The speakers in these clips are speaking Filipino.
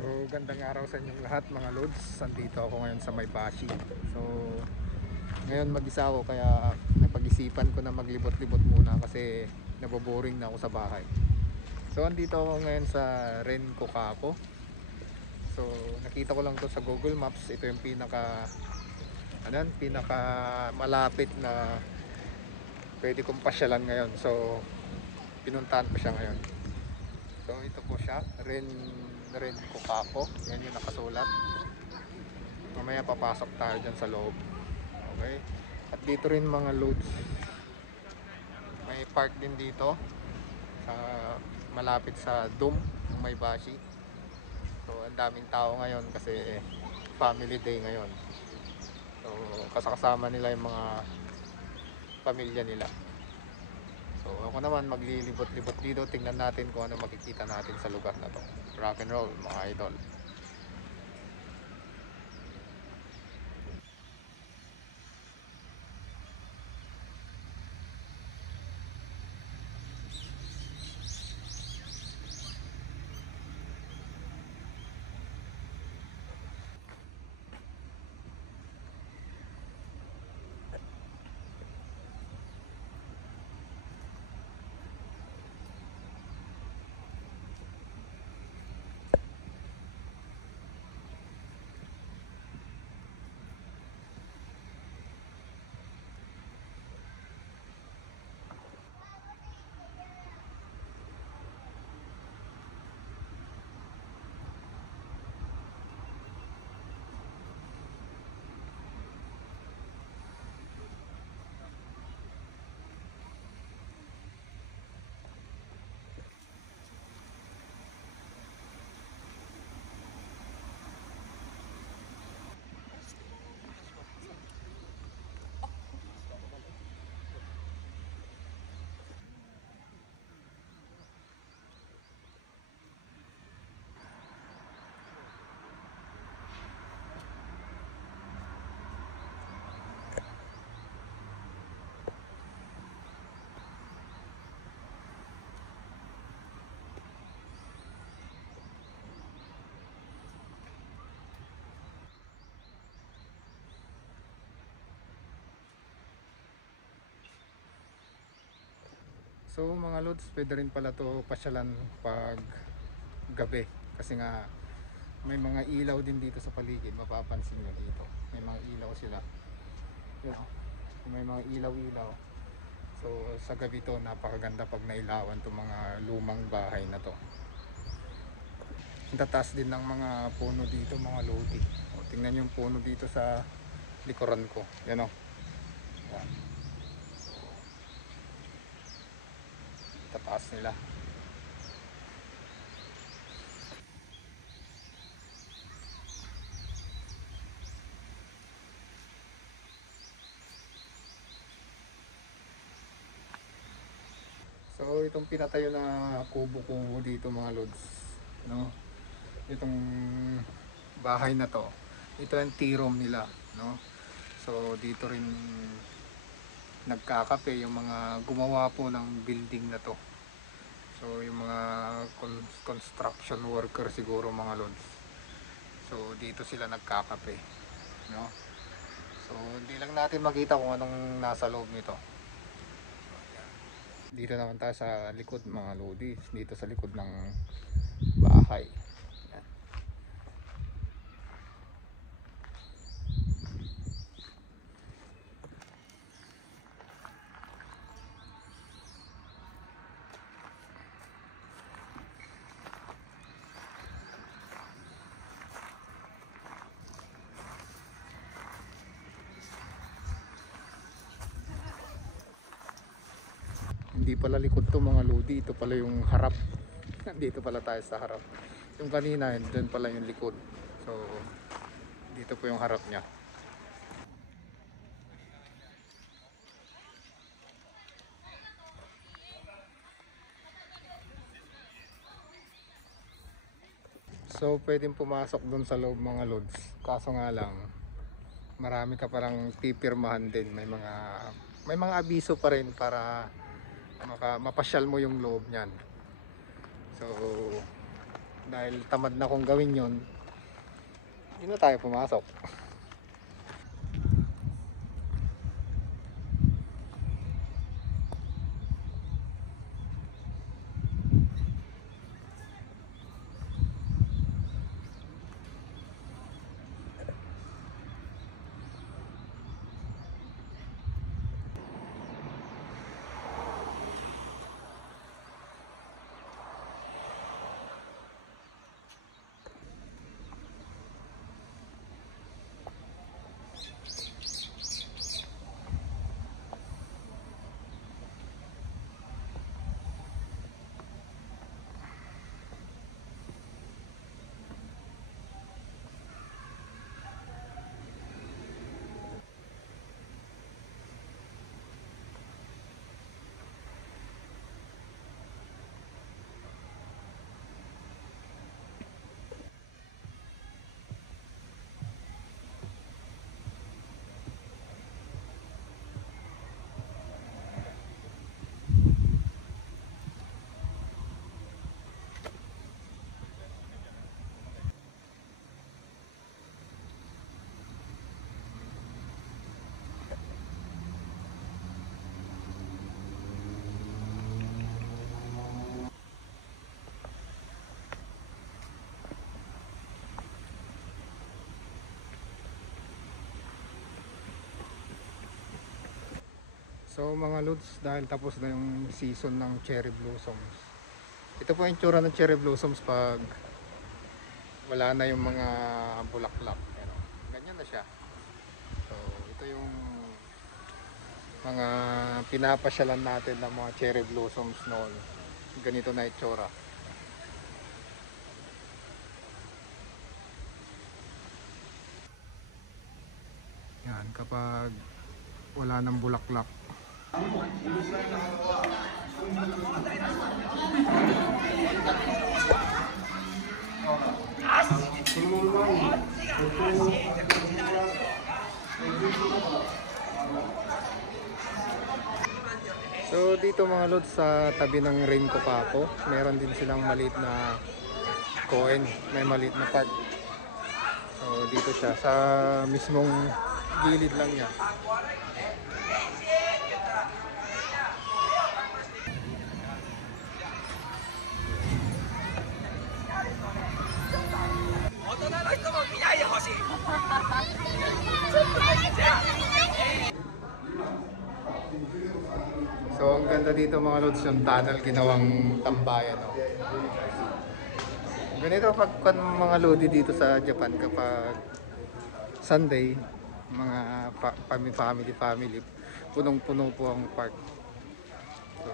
So gandang araw sa inyong lahat mga lods. Andito ako ngayon sa Maybashi. So ngayon mag-isa ako kaya napag-isipan ko na maglibot-libot muna kasi naboboring na ako sa bahay. So andito ako ngayon sa Ren Cocapo. So nakita ko lang to sa Google Maps. Ito yung pinaka malapit na pwede kong pasyalan ngayon. So pinuntahan ko siya ngayon. So ito po siya, Ren Cocapo. Yan yung nakasulat. Mamaya papasok tayo dyan sa loob. Okay. At dito rin mga loads. May park din dito sa malapit sa Dome ng Maybashi. So ang daming tao ngayon kasi family day ngayon. So kasama nila yung mga pamilya nila. So ako naman maglilibot-libot dito. Tingnan natin kung ano makikita natin sa lugar na to. Rock and roll mga idol. So mga lods, pwede rin pala to pasyalan pag gabi kasi nga may mga ilaw din dito sa paligid. Mapapansin nyo dito may mga ilaw sila. Yun, oh. May mga ilaw-ilaw. So sa gabi to napakaganda pag nailawan to mga lumang bahay na to. Ang tataas din ng mga puno dito mga lodi. O, tingnan yung puno dito sa likuran ko. Yan, o. Yan. Tataas nila. So itong pinatayo na kubo-kubo dito mga lods, no? Itong bahay na to, ito ang tea room nila, no? So dito rin nagkakape yung mga gumawa po ng building na to. So yung mga construction worker siguro mga lods. So dito sila nagkakape, no? So hindi lang natin makita kung anong nasa loob nito. Dito naman tayo sa likod mga lodi, dito sa likod ng bahay. Yan. Hindi pala likod to mga lodi, ito pala yung harap. Dito pala tayo sa harap. Yung kanina, dyan pala yung likod. So dito po yung harap niya. So pwedeng pumasok dun sa loob mga lods. Kaso nga lang, marami ka parang pipirmahan din. May mga abiso pa rin para mapasyal mo yung loob niyan. So dahil tamad na kong gawin yon, hindi na tayo pumasok. So mga lods, dahil tapos na yung season ng cherry blossoms. Ito po yung tsura ng cherry blossoms pag wala na yung mga bulaklak. Pero, ganyan na siya. So ito yung mga pinapasyalan natin ng mga cherry blossoms noon. Ganito na itsura. Yan, kapag wala nang bulaklak. So dito mga lods, sa tabi ng Rain Cocaco, meron din silang maliit na coin, may maliit na park. So dito siya, sa mismong gilid lang niya. So ang ganda dito mga lods, yung tunnel ginawang tambayan. No? Ganito pag mga lodi dito sa Japan kapag Sunday, mga family, punong-puno po ang park. So,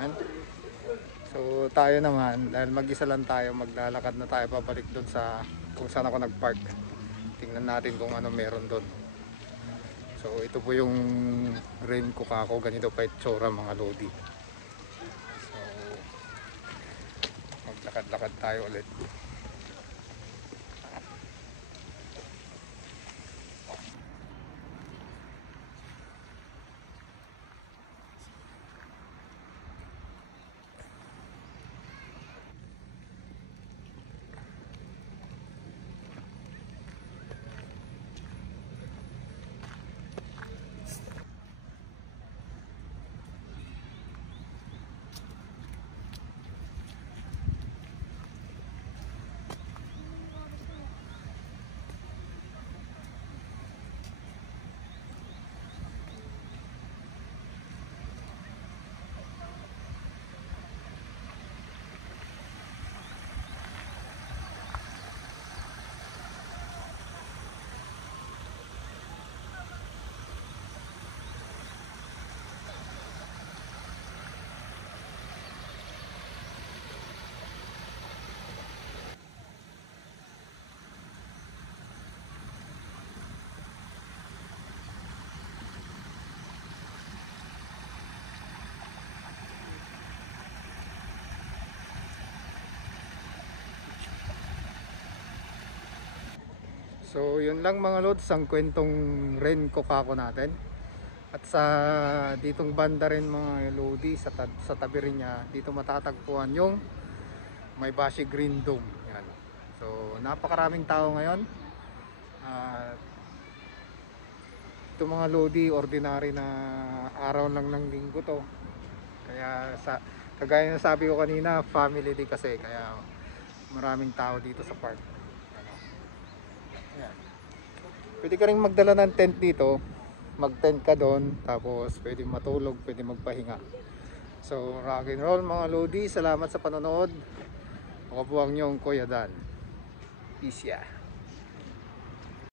yan. So tayo naman, dahil mag-isa lang tayo, maglalakad na tayo pabalik doon sa kung saan ako nag-park. Tingnan natin kung ano meron doon. So ito po yung Rain Cocaco, ganito pa itsura mga lodi. So maglakad-lakad tayo ulit. So yun lang mga lods, ang kwentong Rain Cocaco natin. At sa ditong banda rin mga lodi, sa tabi rin niya, dito matatagpuan yung May Bashi Green Dome. Yan. So napakaraming tao ngayon. At ito mga Lodi, ordinary na araw lang ng linggo to. Kaya kagaya na sabi ko kanina, family day kasi, kaya maraming tao dito sa park. Ano. Ayan. Pwede ka rin magdala ng tent dito, mag-tent ka doon, tapos pwede matulog, pwede magpahinga. So rock and roll mga Lodi, salamat sa panonood. Ako po ang inyong Kuya Dan. Peace ya.